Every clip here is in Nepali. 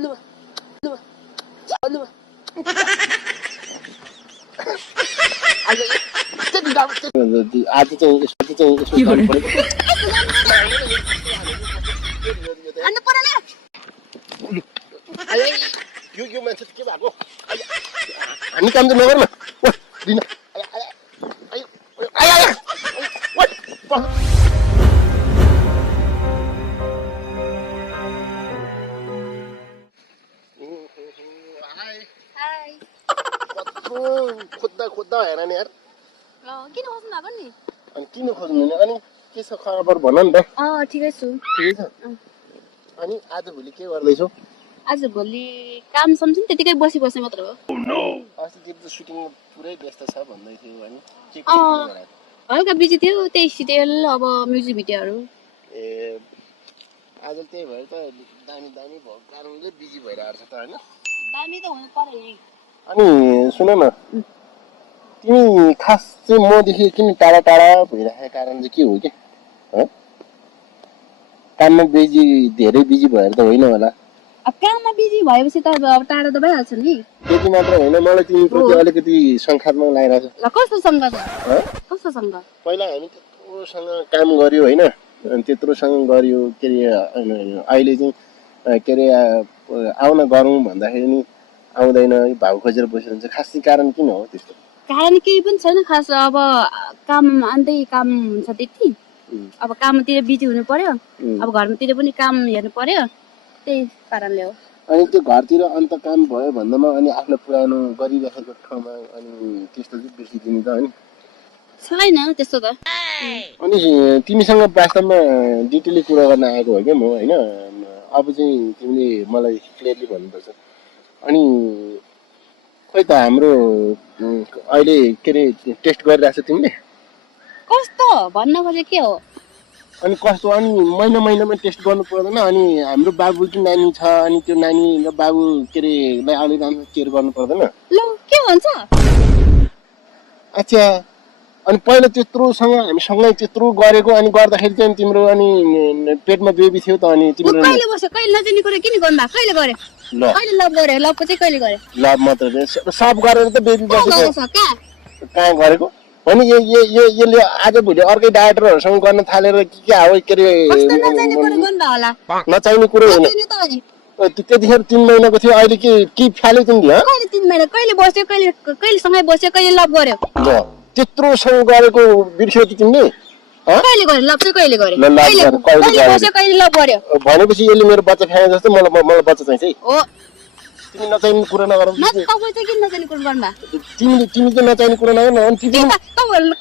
आज चाहिँ यो मान्छे के भएको हामी काम त नगर्न दिन खोज्दा हेर नि यार किन खोज्नु भएको नि अनि किन खोज्नु नि अनि के छ खबर भन नि त ठिकै छु ठिकै छ अनि आजभोलि के गर्दैछौ आज भोलि काम सम्झिन त्यतिकै बसी मात्र हो अस्ति त सुटिङ पुरै व्यस्त छ भन्दै थियो अनि के हल्का बिजी थियो त्यही सिरियल अब म्युजिक भिडियोहरू ए आज त्यही भएर त दामी भएको कारणले बिजी भइरहेको छ त हैन दामी त हुनु पर्यो नि अनि सुन न तिमी खास चाहिँ मदेखि किन टाढा भइरहेको कारण चाहिँ के हो के काममा धेरै बिजी भएर त होइन होला अब काममा बिजी भएपछि त अब टाढा त भइहाल्छ नि त्यति मात्र होइन मलाई तिमीप्रति अलिकति शङ्कात्मक लागिरहेको छ ल कस्तो शङ्का छ कस्तो शङ्का पहिला हामी त्यत्रोसँग काम गर्यो होइन अनि त्यत्रोसँग गर्यो के अरे अहिले चाहिँ के अरे आउन गरौँ भन्दाखेरि नि आउँदैन भाउ खोजेर बसिरहन्छ खास कारण किन हो त्यस्तो कारण केही पनि छैन खास अब काम अन्त्य काम हुन्छ त्यति अब कामतिर बिजी हुनु पर्यो अब घरतिर पनि काम हेर्नु पर्यो त्यही कारणले हो अनि त्यो घरतिर अन्त काम भयो भन्दामा अनि आफ्नो पुरानो गरिराखेको ठाउँमा अनि त्यस्तो चाहिँ बिर्सिदिनु त अनि छैन त्यस्तो त अनि तिमीसँग वास्तवमा डिटेलली कुरा गर्न आएको हो क्या म होइन अब चाहिँ तिमीले मलाई क्लियरली भन्नुपर्छ अनि खोइ त हाम्रो अहिले के अरे टेस्ट गरिरहेको छ तिमीले कस्तो भन्न खोजे के हो अनि कस्तो अनि महिनामा टेस्ट गर्नु पर्दैन अनि हाम्रो बाबु कि नानी छ अनि त्यो नानी र बाबु के अरे अलि राम्रो केयर गर्नु पर्दैन ल के भन्छ अच्छा अनि पहिला त्यत्रोसँग हामी सँगै त्यत्रो गरेको अनि गर्दाखेरि चाहिँ तिम्रो अनि पेटमा बेबी थियो त अनि तिम्रो कहिले बस्यो कहिले नजाने कुरा किन गर्नु भएको कहिले गरे कहिले लभ गरे लभको चाहिँ कहिले गरे लभ मात्र सब गरेर त बेबी बसेको कहाँ गरेको अनि यसले आजभोलि अर्कै डाक्टरहरूसँग गर्न थालेर के हो के अरे नचाहिने कुरो होइन त्यतिखेर 3 महिनाको थियो अहिले के फ्याल्यो तिमीले कहिले 3 महिना कहिले बस्यो कहिले सँगै बस्यो कहिले लभ गर्यो त्यत्रोसँग गरेको बिर्स्यौ त तिमीले कहिले गरे लभ चाहिँ कहिले गरे कहिले बस्यो कहिले लभ गर्यो भनेपछि यसले मेरो बच्चा खाए जस्तो मलाई बच्चा चाहिन्छ है हो तिमी नचाहिने कुरा नगरौ तपाईँ चाहिँ किन नचाहिने कुरा गर्नु तिमी चाहिँ नचाहिने कुरा नगर्नु अनि तिमी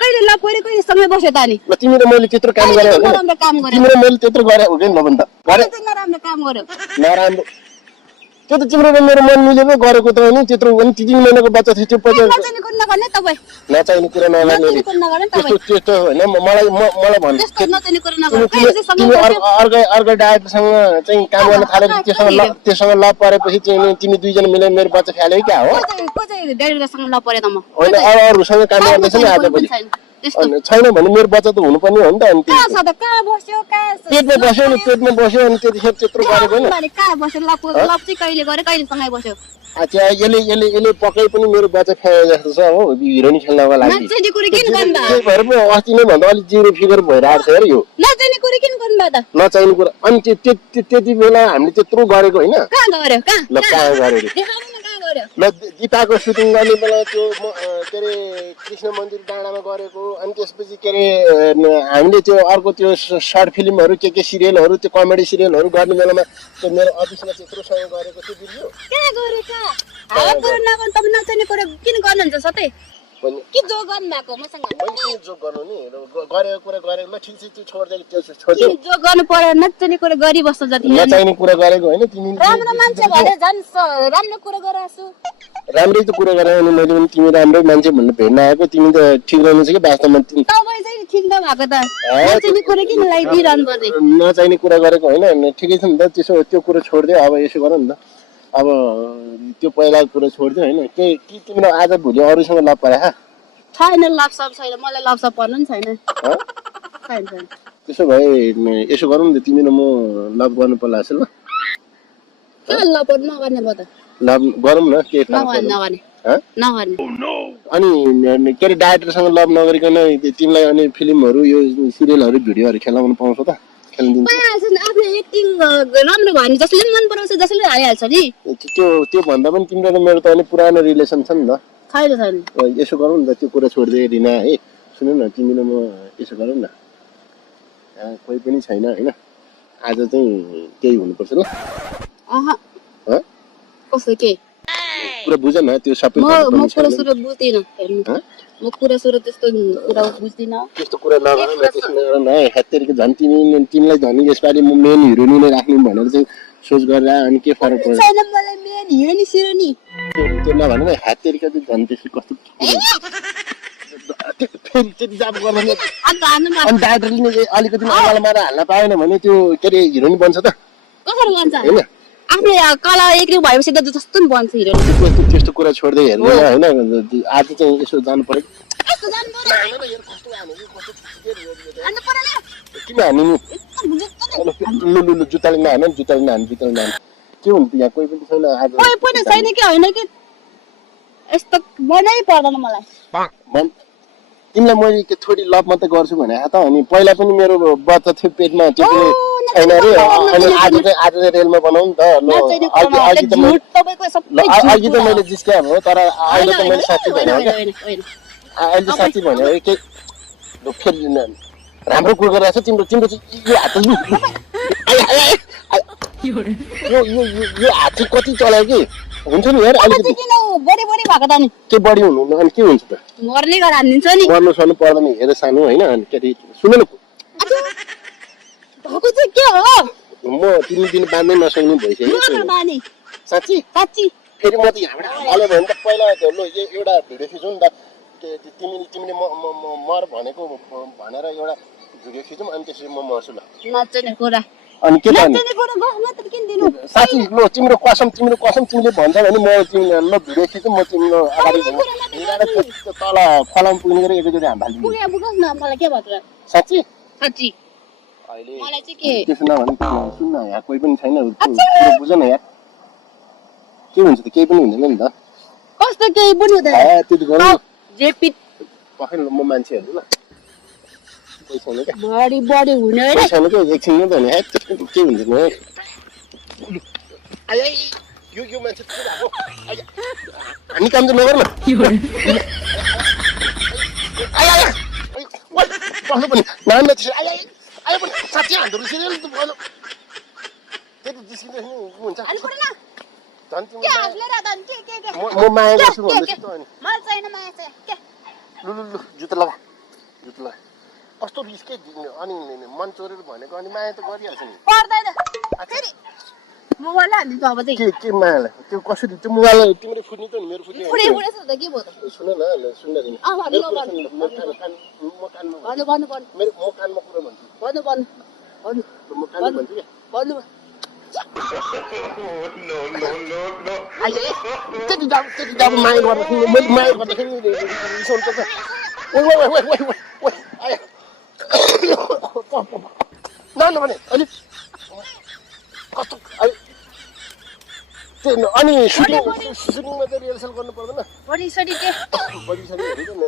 कहिले लभ गरे कहिले सँगै बस्यो त अनि तिमी र मैले त्यत्रो काम गरे नराम्रो काम गरे तिमी र मैले त्यत्रो गरे हो कि नभन् त गरे नराम्रो काम गर्यो नराम्रो त्यो त तिम्रो र मेरो मन मिलेर गरेको त अनि त्यत्रो अनि 3 महिनाको बच्चा थियो त्यो पछि नचाहिने कुरा नगर्ने तपाईँ नचाहिने कुरा नगर्ने त्यस्तो हैन मलाई भन्नु नचाहिने कुरा नगर्नु कहिले चाहिँ सँगै अर्को डाक्टरसँग चाहिँ काम गर्न थालेर त्यससँग लभ परेपछि चाहिँ तिमी दुईजना मिलेर मेरो बच्चा फ्याल्यो क्या हो को चाहिँ डाक्टरसँग लभ परे त म हैन अरूसँग काम गर्दैछ नि आजभोलि छैन भने मेरो बच्चा त हुनुपर्ने हो नि त अनि कहाँ बस्यो पेटमा बस्यो अनि त्यतिखेर त्यत्रो गरेको हैन कहाँ बस्यो लभ चाहिँ कहिले गरे कहिले सँगै बस्यो अच्छा यसले पक्कै पनि मेरो बच्चा खाए जस्तो छ हो हिरोनी खेल्नको लागि नचाहिने कुरा किन गर्नु त्यही भएर म अस्ति नै भन्दा अलि जिरो फिगर भइरहेको छ यार यो नचाहिने कुरा किन गर्नु भयो त नचाहिने कुरा अनि त्यति बेला हामीले त्यत्रो गरेको हैन कहाँ गऱ्यो कहाँ गरेको ल दिपाको सुटिङ गर्ने बेला त्यो के अरे कृष्ण मन्दिर डाँडामा गरेको अनि त्यसपछि के अरे हामीले त्यो अर्को त्यो सर्ट फिल्महरू के सिरियलहरू त्यो कमेडी सिरियलहरू गर्ने बेलामा त्यो मेरो अफिसमा त्यत्रोसँग गरेको त्यो भिडियो कहाँ गरेका हावा कुरा नगर्नु तपाईँ नचाहिने कुरा किन गर्नुहुन्छ सतै के जो गर्नु भएको मसँग के जो गर्नु नि गरेको कुरा गरेको ल ठिक छ त्यो छोड्दै त्यो छोड्दै जो गर्नु पर्यो नचाहिने कुरा गरिबस्छ जति नचाहिने कुरा गरेको हैन तिमी राम्रो मान्छे भएर झन् राम्रो कुरा गराछु राम्रै त कुरा गरे अनि मैले पनि तिमी राम्रै मान्छे भन्नु भेट्न आएको तिमी त ठिक रहनु छ कि वास्तवमा तिमी तपाईँ चाहिँ ठिक नभएको त नचाहिने कुरा किन लगाइदिइरहनु पर्ने नचाहिने कुरा गरेको हैन ठिकै छ नि त त्यसो त्यो कुरा छोड्दै अब यसो गर नि त अब त्यो पहिलाको कुरा छोड्दै हैन के तिम्रो आज भोलि अरूसँग लभ परे छैन लभ सब छैन मलाई लभ सब पर्नु नि छैन त्यसो भए यसो गरौँ न त तिमी र म लभ गर्नु पर्ला जस्तो ल के लप नगर्ने भयो त ल गरौँ न के फरक पर्दैन। नगर्ने हँ? नगर्ने अनि के अरे डाइरेक्टरसँग लभ नगरिकन तिमीलाई अनि फिल्महरू यो सिरियलहरू भिडियोहरू खेलाउनु पाउँछौ त खेल्न दिन्छ आफ्नो एक्टिङ राम्रो भयो भने जसले मन पराउँछ जसले हालिहाल्छ नि त्यो भन्दा पनि तिम्रो र मेरो त अलि पुरानो रिलेसन छ नि त छैन छैन यसो गरौँ न त त्यो कुरा छोडिदिए रिना है सुन न तिमी र म यसो गरौँ न कोही पनि छैन होइन आज चाहिँ केही हुनुपर्छ ल कस्तो के कुरा बुझ न त्यो सबै म कुरा सुरु बुझ्दिनँ हेर्नु म कुरा सुरु त्यस्तो कुरा बुझ्दिनँ त्यस्तो कुरा नगर न त्यसमा न हत्तेरीको झन् तिमीलाई झन् यसपालि म मेन हिरोइनी नै राख्ने भनेर चाहिँ सोच गरेर अनि के फरक पर्छ छैन मलाई मेन हिरोइनी सिरोनी त्यो नभन न हत्तेरीका चाहिँ झन् त्यसै कस्तो फेरि त्यति जाप गर्दैन अनि डाक्टरले अलिकति अगाडि मारेर हाल्न पाएन भने त्यो के अरे हिरोइनी बन्छ त कसरी बन्छ होइन आफ्नो कला एक्टिङ भएपछि त जस्तो पनि बन्छ हिरोइनी त्यस्तो कुरा छोड्दै हेर्नु होइन आज चाहिँ यसो जानु पर्यो किन हान्नु लु जुत्ताले नहान जुत्ताले नहान के हुन्छ यहाँ कोही पनि छैन आज कोही पनि छैन कि होइन कि यस्तो मनै पर्दैन मलाई तिमीलाई मैले थोडी लभ मात्रै गर्छु भने त अनि पहिला पनि मेरो बच्चा थियो पेटमा त्यो पनि छैन रे अनि आज चाहिँ रेलमा बनाऊ नि त अघि त मैले जिस्क्या हो तर अहिले त मैले साँच्ची भने अहिले साँच्ची भने के फेरि राम्रो कुरो गरिरहेको छ तिम्रो चाहिँ यो हात यो हात चाहिँ कति चलायो कि हुन्छ नि यार अलिकति बढी भएको त नि के बढी हुनु अनि के हुन्छ त मर्ने गरेर हानिदिन्छ नि मर्नु सर्नु पर्दैन हेर सानो होइन अनि के अरे सुन न भएको चाहिँ के हो म 3 दिन बाँध्नै नसक्ने भइसक्यो साँच्ची फेरि म त यहाँबाट हाल्यो भने त पहिला ल एउटा भिडियो खिचौँ नि त तिमीले मर भनेको भनेर एउटा भिडियो खिचौँ अनि त्यसपछि म मर्छु ल नचेने कुरा अनि के साँच्ची ल तिम्रो कसम तिमीले भन्छ भने म तिमीलाई ल भिडियो खिचौँ म तिम्रो अगाडि तल खोलामा पुग्ने गरी एकैचोटि हाम हाल्दिनु साँच्ची अहिले त्यसो नभने सुन्न यहाँ कोही पनि छैन बुझ न यार के हुन्छ त केही पनि हुँदैन नि त कस्तो केही पनि हुँदैन त्यति गरौँ पखेल म मान्छे हेर्छु ल कोही छैन क्या बढी हुने होइन छैन क्या एकछिन त भने के हुन्छ नि यो मान्छे हामी काम त नगर न पख्नु पनि नाम त्यसरी आयो पनि साँच्चै हान्दो रहेछ नि त भयो त्यति जिस्किँदै हुन्छ म माया गर्छु भन्दैछु त अनि लु जुत्ता लगा कस्तो रिस्कै अनि मन चोरेर भनेको अनि माया त गरिहाल्छ नि मोबाइल हालिदिन्छु अब चाहिँ के मायालाई त्यो कसरी त्यो मोबाइल तिम्रो फुट्ने त नि मेरो फुट्ने सुन न सुन्न दिनु म कानमा कुरा भन्छु म कानमा भन्छु क्या त्यति जाब माया गर्दाखेरि मैले माया गर्दाखेरि रिसाउनु पर्छ न भने अलिक कस्तो अनि सुटिङमा चाहिँ रिहर्सल गर्नु पर्दैन बडी सडी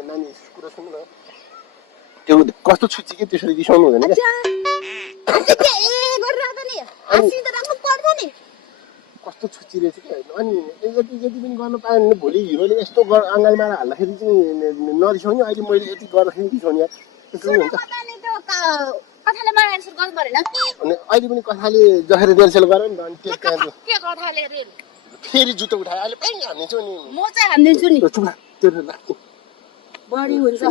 नानी कुरा सुन्नु न त्यो कस्तो छुच्ची कि त्यसरी रिसाउनु हुँदैन कस्तो छुच्ची रहेछ कि अनि यति पनि गर्न पाएन भने भोलि हिरोले यस्तो अँगालमा हाल्दाखेरि चाहिँ नरिसाउने अहिले मैले यति गर्दाखेरि रिसाउने त्यस्तो हुन्छ अनि अहिले पनि कथाले जसरी रिहर्सल गर नि त अनि फेरि जुत्ता उठायो अहिले पनि हानिदिन्छु नि म चाहिँ हानिदिन्छु नि त्यो राख्छु बढी हुन्छ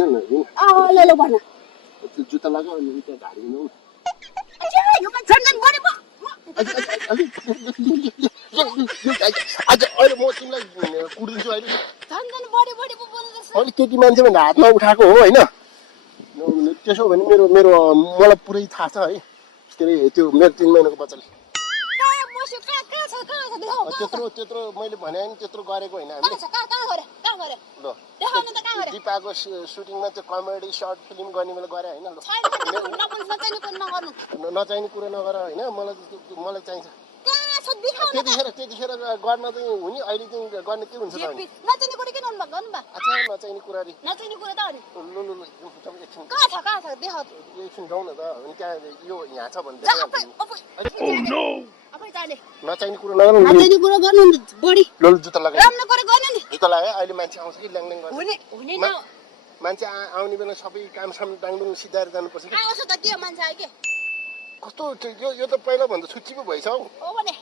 जुत्ता लगाऊ अनि त्यो ढाडिदिनु आज अहिले म तिमीलाई कुदिन्छु अहिले अलिक केटी मान्छे भने हातमा उठाएको हो होइन त्यसो भने मेरो मलाई पुरै थाहा छ है के अरे त्यो मेरो 3 महिनाको बच्चाले त्यत्रो मैले भने नि त्यत्रो गरेको होइन हामीले ल दिपाको सुटिङमा त्यो कमेडी सर्ट फिल्म गर्ने बेला गरे होइन ल नचाहिने कुरा नगर होइन मलाई चाहिन्छ त्यतिखेर गर्न चाहिँ हुने अहिले चाहिँ गर्ने के हुन्छ त अनि नचाहिने कुरा किन गर्नु बा अच्छा नचाहिने कुरा रे नचाहिने कुरा त अनि लु लु लु एकछिन कहाँ छ देखाउ एकछिन जाउँ न त अनि त्यहाँ यो यहाँ छ भने नचाहिने कुरा नगर्नु नचाहिने कुरा गर्नु बढी लु जुत्ता लगाए राम्रो कुरा गर्नु नि जुत्ता लगाए अहिले मान्छे आउँछ कि ल्याङल्याङ गर्छ हुने न मान्छे आउने बेला सबै काम साम डाङडुङ सिधाएर जानुपर्छ कि आउँछ त के मान्छे आयो के कस्तो यो त पहिला भन्दा छुच्ची पो भएछ हौ हो भने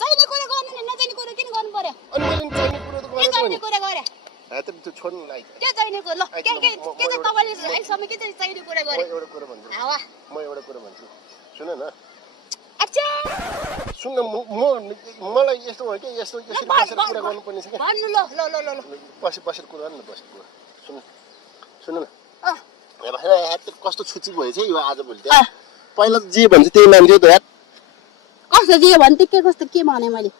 चाहिने कुरा गर्नु नि नचाहिने कुरा किन गर्नु पर्यो अनि मैले चाहिने कुरा त के गरेको चाहिने कुरा गरे त त्यो छोड्नु लाइक के चाहिने कुरा ल के चाहिँ तपाईले अहिलेसम्म के चाहिँ चाहिने कुरा गरे म एउटा कुरा भन्छु हावा म एउटा कुरा भन्छु सुन न अच्छा सुन मलाई यस्तो हो कि यस्तो यसरी बसेर कुरा गर्नुपर्ने छ क्या भन्नु ल ल ल ल बसेर कुरा गर्नु न बसेर कुरा सुन न यार कस्तो छुच्ची भएछ यो आजभोलि त पहिला जे भन्छ त्यही मान्थ्यो त यार कस्तो जे भन्थे के कस्तो के भने मैले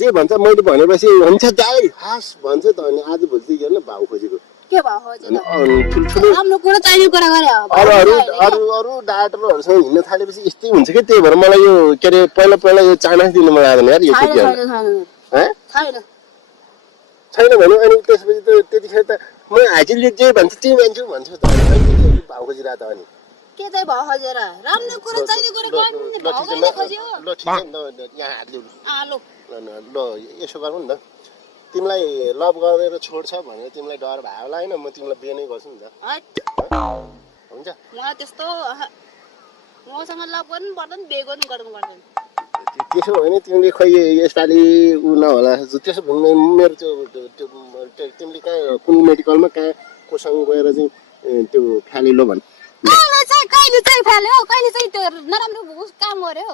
जे भन्छ मैले भनेपछि हुन्छ दाइ हास भन्छ त अनि आजभोलि चाहिँ हेर्न भाउ खोजेको के भयो हो अनि ठुल्ठुलो राम्रो कुरा चाहिने कुरा गरे अरू डाक्टरहरूसँग हिँड्न थालेपछि यस्तै हुन्छ कि त्यही भएर मलाई यो के अरे पहिला यो चानस दिनु मन लाग्दैन यार यो छैन भने अनि त्यसपछि त त्यतिखेर त म हाजिरले जे भन्छ त्यही मान्छु भन्छु त भाउ खोजिरहेको त अनि के चाहिँ भयो हजुर राम्रो कुरा चाहिने कुरा गर्नु नि भाउ कहिले खोज्यो ल ठिक छ नि यहाँ हात ल्याउनु आलो ल यसो गरौँ नि त तिमीलाई लभ गरेर छोड्छ भनेर तिमीलाई डर भयो होला होइन म तिमीलाई बिहे गर्छु नि त हुन्छ मलाई त्यस्तो मसँग लभ गर्नु पर्दैन बिहे गर्नु पर्दैन त्यसो होइन तिमीले खै यसपालि ऊ नहोला त्यसो भने मेरो त्यो तिमीले कहाँ कुन मेडिकलमा कहाँ कोसँग गएर चाहिँ त्यो फ्यालिलो भन् कहिले चाहिँ फ्याल्यो कहिले चाहिँ त्यो नराम्रो काम गर्यो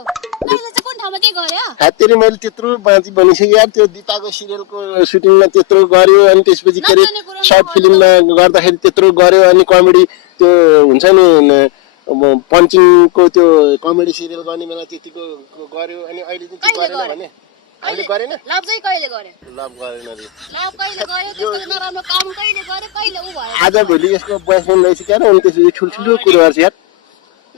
कहिले चाहिँ कुन ठाउँमा के गर्यो हातेरी मैले त्यत्रो बाँची बनिसक्यो यार त्यो दिपाको सिरियलको सुटिङमा त्यत्रो गर्यो अनि त्यसपछि के अरे सर्ट फिल्ममा गर्दाखेरि त्यत्रो गर्यो अनि कमेडी त्यो हुन्छ नि पञ्चिङको त्यो कमेडी सिरियल गर्ने बेला त्यतिको गर्यो अनि अहिले चाहिँ के गरेन भने अहिले गरेन लभ चाहिँ कहिले गर्यो लभ गरेन रे लभ कहिले गर्यो त्यस्तो नराम्रो काम कहिले गर्यो कहिले उ भयो आजभोलि यसको बोयफ्रेन्ड रहेछ क्या अनि त्यसपछि ठुल्ठुलो कुरा गर्छ यार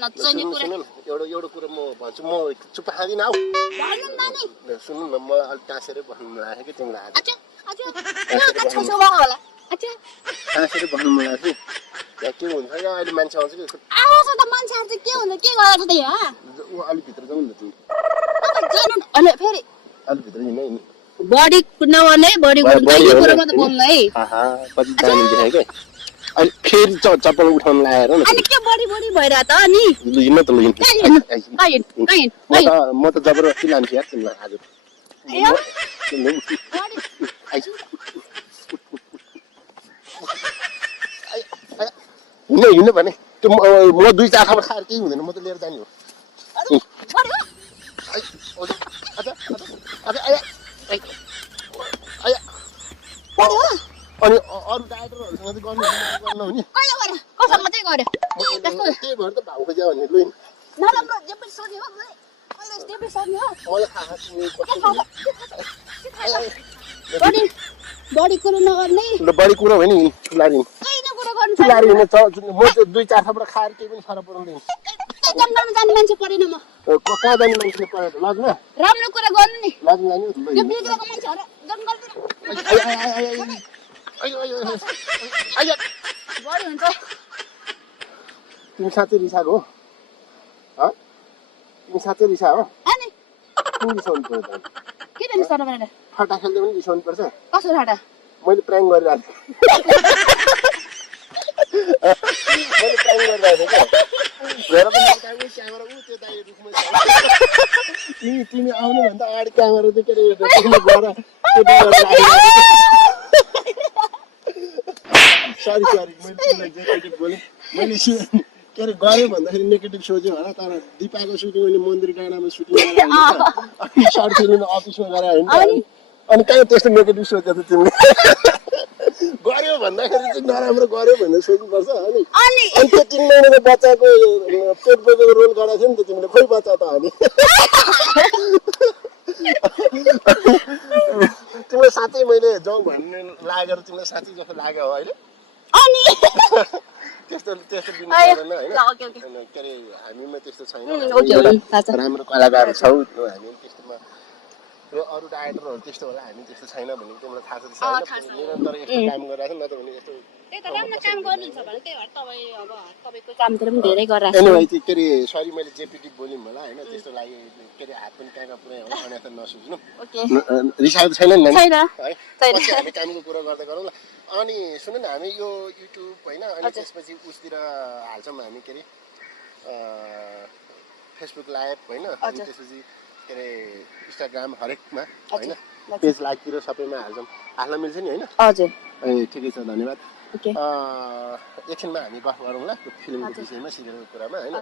नचाहिने कुरा एउटा कुरा म भन्छु म चुप खाँदिनँ हौ भन्नु नानी सुन्नु न म अलिक टाँसेरै भन्नु मन लाग्यो कि तिमीलाई आज टाँसेरै भन्नु मन लाग्यो त्यहाँ के हुन्छ क्या अहिले मान्छे आउँछ कि आउँछ त मान्छेहरू चाहिँ के हुन्छ के गरेर त यहाँ ऊ अलिक भित्र जाउँ न तिमी जानु अनि फेरि अलिक भित्र हिँड्नु नि बडी नगर्ने बडी कुरामा त बोल्नु है पछि जानु देखायो क्या अनि फेरि चप्पल उठाउनु लगाएर अनि के बडी भइरहेको त अनि लु हिँड्न त लु म त जबरजस्ती लान्छु यार तिमीलाई आज हिँड्नु भने त्यो म 2-4 खाना खाएर केही हुँदैन म त लिएर जाने हो अनि अरू डाक्टरहरूसँग चाहिँ गर्नु हुने त्यही भएर त भाउ खोज्यो भने लु बडी कुरो नगर्ने ल बढी कुरो हो नि ठुलारी म त 2-4 थप्रो खाएर केही पनि फरक पर्दैन जाने मान्छे परेन म कहाँ जाने मान्छे परेन लग्न राम्रो कुरा गर्नु नि लग्न जाने यो बिग्रेको मान्छेहरु जंगलतिर बढी हुन्छ तिमी साँच्चै रिसाएको हो तिमी साँच्चै रिसा हो अनि किन रिसाउनु पर्छ किन रिसाउनु पर्छ फटा खेल्दै पनि रिसाउनु पर्छ कसो ठाडा मैले प्राङ गरिरहेको तिमी आउनुभन्दा अगाडि क्यामेरा चाहिँ के अरे सरी मैले तिमीलाई नेगेटिभ बोलेँ मैले के अरे गऱ्यो भन्दाखेरि नेगेटिभ सोच्यो होला तर दिपाको सुटिङ मैले मन्दिर डाँडामा सुटिङ अनि सर्ट फिल्म अफिसमा गएर होइन अनि कहाँ त्यस्तो नेगेटिभ सोचेको थियो तिमीले गऱ्यो भन्दाखेरि चाहिँ नराम्रो गऱ्यो भनेर सोच्नुपर्छ अनि त्यो 3 महिनाको बच्चाको पेट बोकेको रोल गराएको थियो नि त तिमीले खोइ बच्चा त अनि तिमीलाई साँच्चै मैले जाउँ भन्ने लागेर तिमीलाई साँच्चै जस्तो लाग्यो हो अहिले त्यस्तो दिनु पर्दैन होइन के अरे हामीमा त्यस्तो छैन राम्रो कलाकार छौ हामी त्यस्तोमा र अरू डाइरेक्टरहरू त्यस्तो होला हामी त्यस्तो छैन भने तिमीलाई थाहा छ थाहा छैन छ। निरन्तर यस्तो काम गरिरहेको छ नत्र भने यस्तो त्यही त राम्रो काम गर्नुहुन्छ भने त्यही भएर तपाईँ अब तपाईँको कामतिर पनि धेरै गरिरहेको एनिवे चाहिँ के अरे सरी मैले जेपिटी बोल्यौँ होला होइन त्यस्तो लागि के अरे हात पनि कहाँ पुऱ्याइ होला अन्यथा नसुच्नु ओके रिसाएको छैन नि छैन है छैन पछि हामी कामको कुरा गर्दै गरौँ ल अनि सुन न हामी यो युट्युब होइन अनि हजुर। त्यसपछि उसतिर हाल्छौँ हामी के अरे फेसबुक लाइभ होइन अनि हजुर। त्यसपछि के अरे इन्स्टाग्राम हरेकमा होइन हजुर। पेज लाइकतिर सबैमा हाल्छौँ हाल्न मिल्छ नि होइन हजुर ए ठिकै छ धन्यवाद ओके एकछिनमा हामी गफ गरौँ ल फिल्मको हजुर। विषयमा सिरियलको कुरामा होइन